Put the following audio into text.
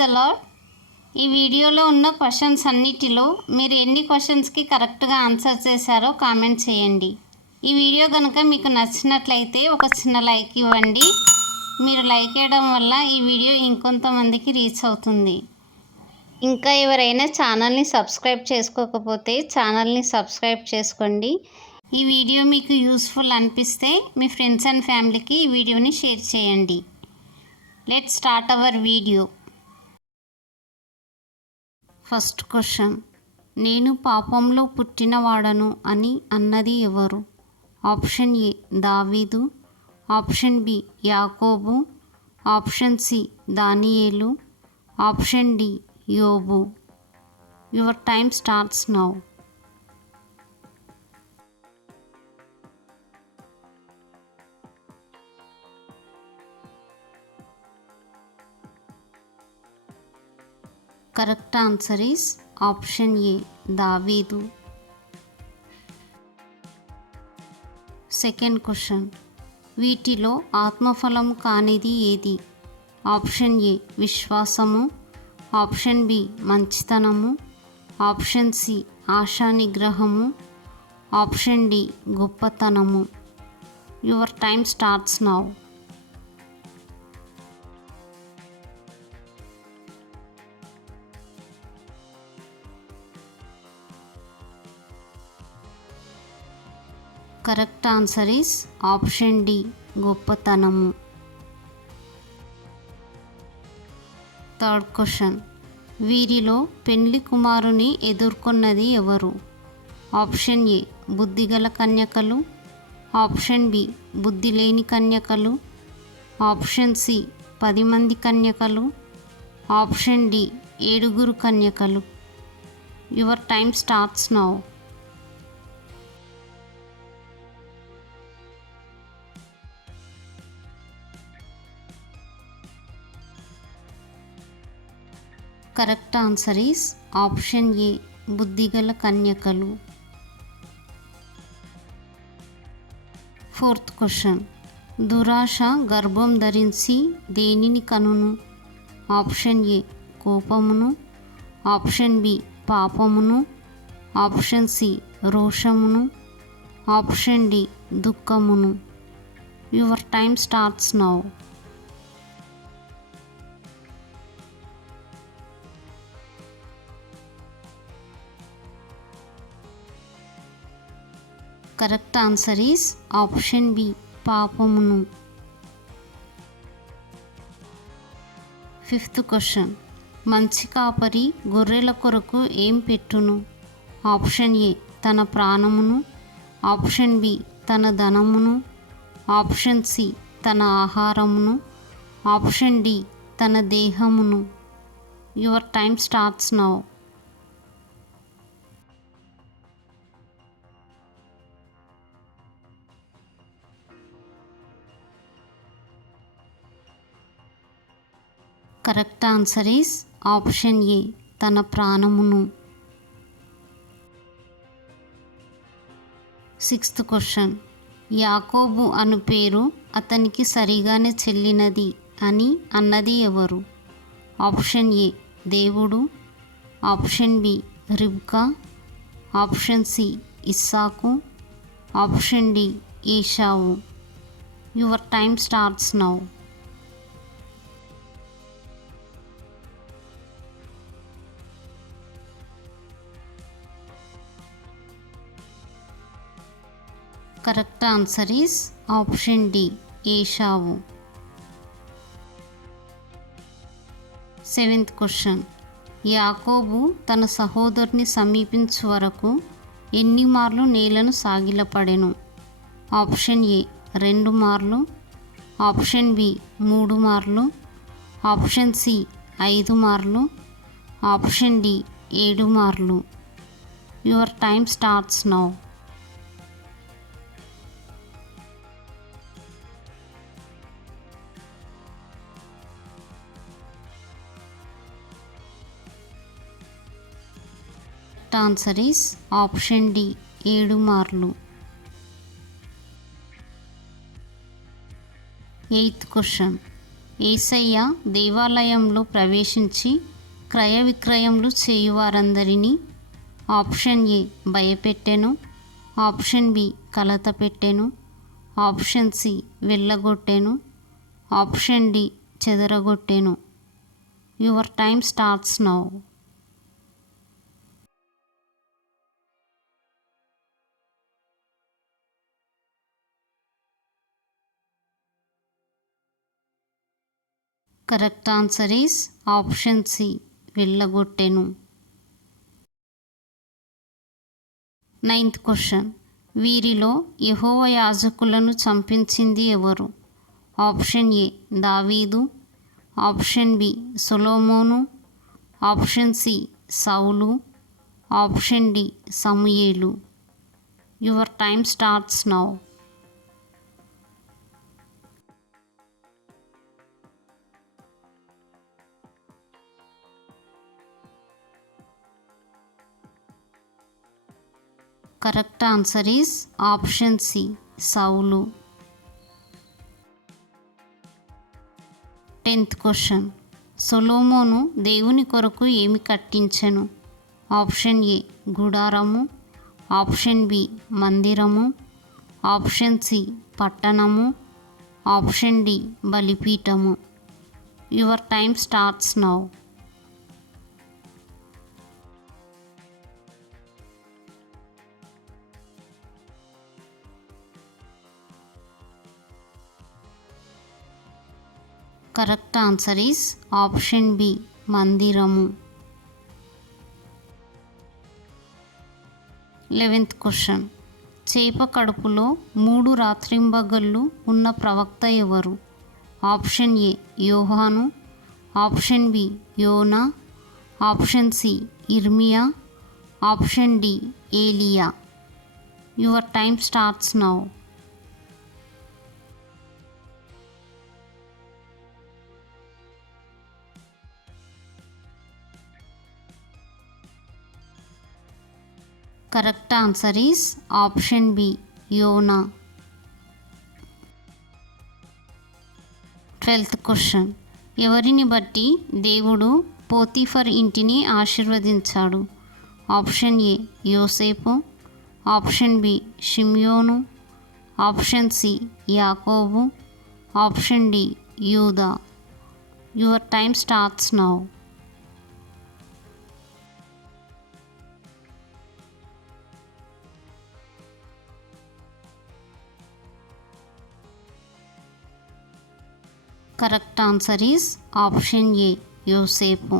The lord. ఈ వీడియోలో ఉన్న క్వశ్చన్స్ అన్నిటిలో మీరు ఎన్ని క్వశ్చన్స్కి కరెక్ట్గా ఆన్సర్ చేశారో కామెంట్ చేయండి. ఈ వీడియో కనుక మీకు నచ్చినట్లయితే ఒక చిన్న లైక్ ఇవ్వండి. మీరు లైక్ చేయడం వల్ల ఈ వీడియో ఇంకొంతమందికి రీచ్ అవుతుంది. ఇంకా ఎవరైనా ఛానల్ని సబ్స్క్రైబ్ చేసుకోకపోతే ఛానల్ని సబ్స్క్రైబ్ చేసుకోండి. ఈ వీడియో మీకు యూస్ఫుల్ అనిపిస్తే మీ ఫ్రెండ్స్ అండ్ ఫ్యామిలీకి ఈ వీడియోని షేర్ చేయండి. Let's start our video. First question, నేను పాపంలో పుట్టినవాడను అని అన్నది ఎవరు? ఆప్షన్ ఏ దావీదు, ఆప్షన్ బి యాకోబు, ఆప్షన్ సి దానియేలు, ఆప్షన్ డి యోబు. Your time starts now. Correct answer is option A దావీదు. సెకండ్ క్వశ్చన్, వీటిలో ఆత్మఫలం కానిది ఏది? ఆప్షన్ ఏ విశ్వాసము, ఆప్షన్ బి మంచితనము, ఆప్షన్ సి ఆశా నిగ్రహము, ఆప్షన్ డి గొప్పతనము. Your time starts now. Correct answer is option D గొప్పతనము. థర్డ్ క్వశ్చన్, వీరిలో పెండ్లి కుమారుని ఎదుర్కొన్నది ఎవరు? ఆప్షన్ ఏ బుద్ధిగల కన్యకలు, ఆప్షన్ బి బుద్ధి లేని కన్యకలు, ఆప్షన్ సి 10 మంది కన్యకలు, ఆప్షన్ డి 7 కన్యకలు. Your time starts now. Correct answer is option A బుద్ధిగల కన్యకలు. ఫోర్త్ క్వశ్చన్, దురాశ గర్భం ధరించి దేనిని కనును? ఆప్షన్ ఏ కోపమును, ఆప్షన్ బి పాపమును, ఆప్షన్ సి రోషమును, ఆప్షన్ డి దుఃఖమును. Your time starts now. Correct answer is option B పాపమును. ఫిఫ్త్ క్వశ్చన్, మంచి కాపరి గొర్రెల కొరకు ఏం పెట్టును? ఆప్షన్ ఏ తన ప్రాణమును, ఆప్షన్ బి తన ధనమును, ఆప్షన్ సి తన ఆహారమును, ఆప్షన్ డి తన దేహమును. Your time starts now. Correct answer is option ఏ తన ప్రాణమును. సిక్స్త్ క్వశ్చన్, యాకోబు అను పేరు అతనికి సరిగానే చెల్లినది అని అన్నది ఎవరు? ఆప్షన్ ఏ దేవుడు, ఆప్షన్ బి రిబ్కా, ఆప్షన్ సి ఇస్సాకు, ఆప్షన్ డి ఏషావు. Your time starts now. Correct answer is option D ఏషావు. సెవెంత్ క్వశ్చన్, యాకోబు తన సహోదరుని సమీపించు వరకు ఎన్ని మార్లు నేలను సాగిలపడెను? ఆప్షన్ ఏ 2 మార్లు, ఆప్షన్ బి 3 మార్లు, ఆప్షన్ సి 5 మార్లు, ఆప్షన్ డి 7 మార్లు. Your time starts now. Answer is option D 7 మార్లు. ఎయిత్ క్వశ్చన్, యేసయ్య దేవాలయంలో ప్రవేశించి క్రయ విక్రయములు చేయువారందరినీ ఆప్షన్ ఏ భయపెట్టెను, ఆప్షన్ బి కలత పెట్టెను, ఆప్షన్ సి వెళ్ళగొట్టెను, ఆప్షన్ డి చెదరగొట్టెను. Your time starts now. Correct answer is option C వెళ్ళగొట్టెను. 9th question. వీరిలో యెహోవా యాజకులను చంపించింది ఎవరు? ఆప్షన్ ఏ దావీదు, ఆప్షన్ బి సొలొమోను, ఆప్షన్ సి సౌలు, ఆప్షన్ డి సమూయేలు. Your time starts now. Correct answer is option C సౌలు. 10th question. సొలొమోను దేవుని కొరకు ఏమి కట్టించెను? ఆప్షన్ ఏ గుడారము, ఆప్షన్ బి మందిరము, ఆప్షన్ సి పట్టణము, ఆప్షన్ డి బలిపీఠము. Your time starts now. Correct answer is option B మందిరము. 11th question. చేప కడుపులో 3 రాత్రింబగళ్ళు ఉన్న ప్రవక్త ఎవరు? ఆప్షన్ ఏ యోహాను, ఆప్షన్ బి యోనా, ఆప్షన్ సి ఇర్మియా, ఆప్షన్ డి ఏలియా. Your time starts now. Correct answer is option B యోనా. 12th question. ఎవరిని బట్టి దేవుడు పోతీఫర్ ఇంటిని ఆశీర్వదించాడు? ఆప్షన్ ఏ యోసేపు, ఆప్షన్ బి షిమ్యోను, ఆప్షన్ సి యాకోబు, ఆప్షన్ డి యూదా. Your time starts now. Correct answer is option ఏ యోసేపు.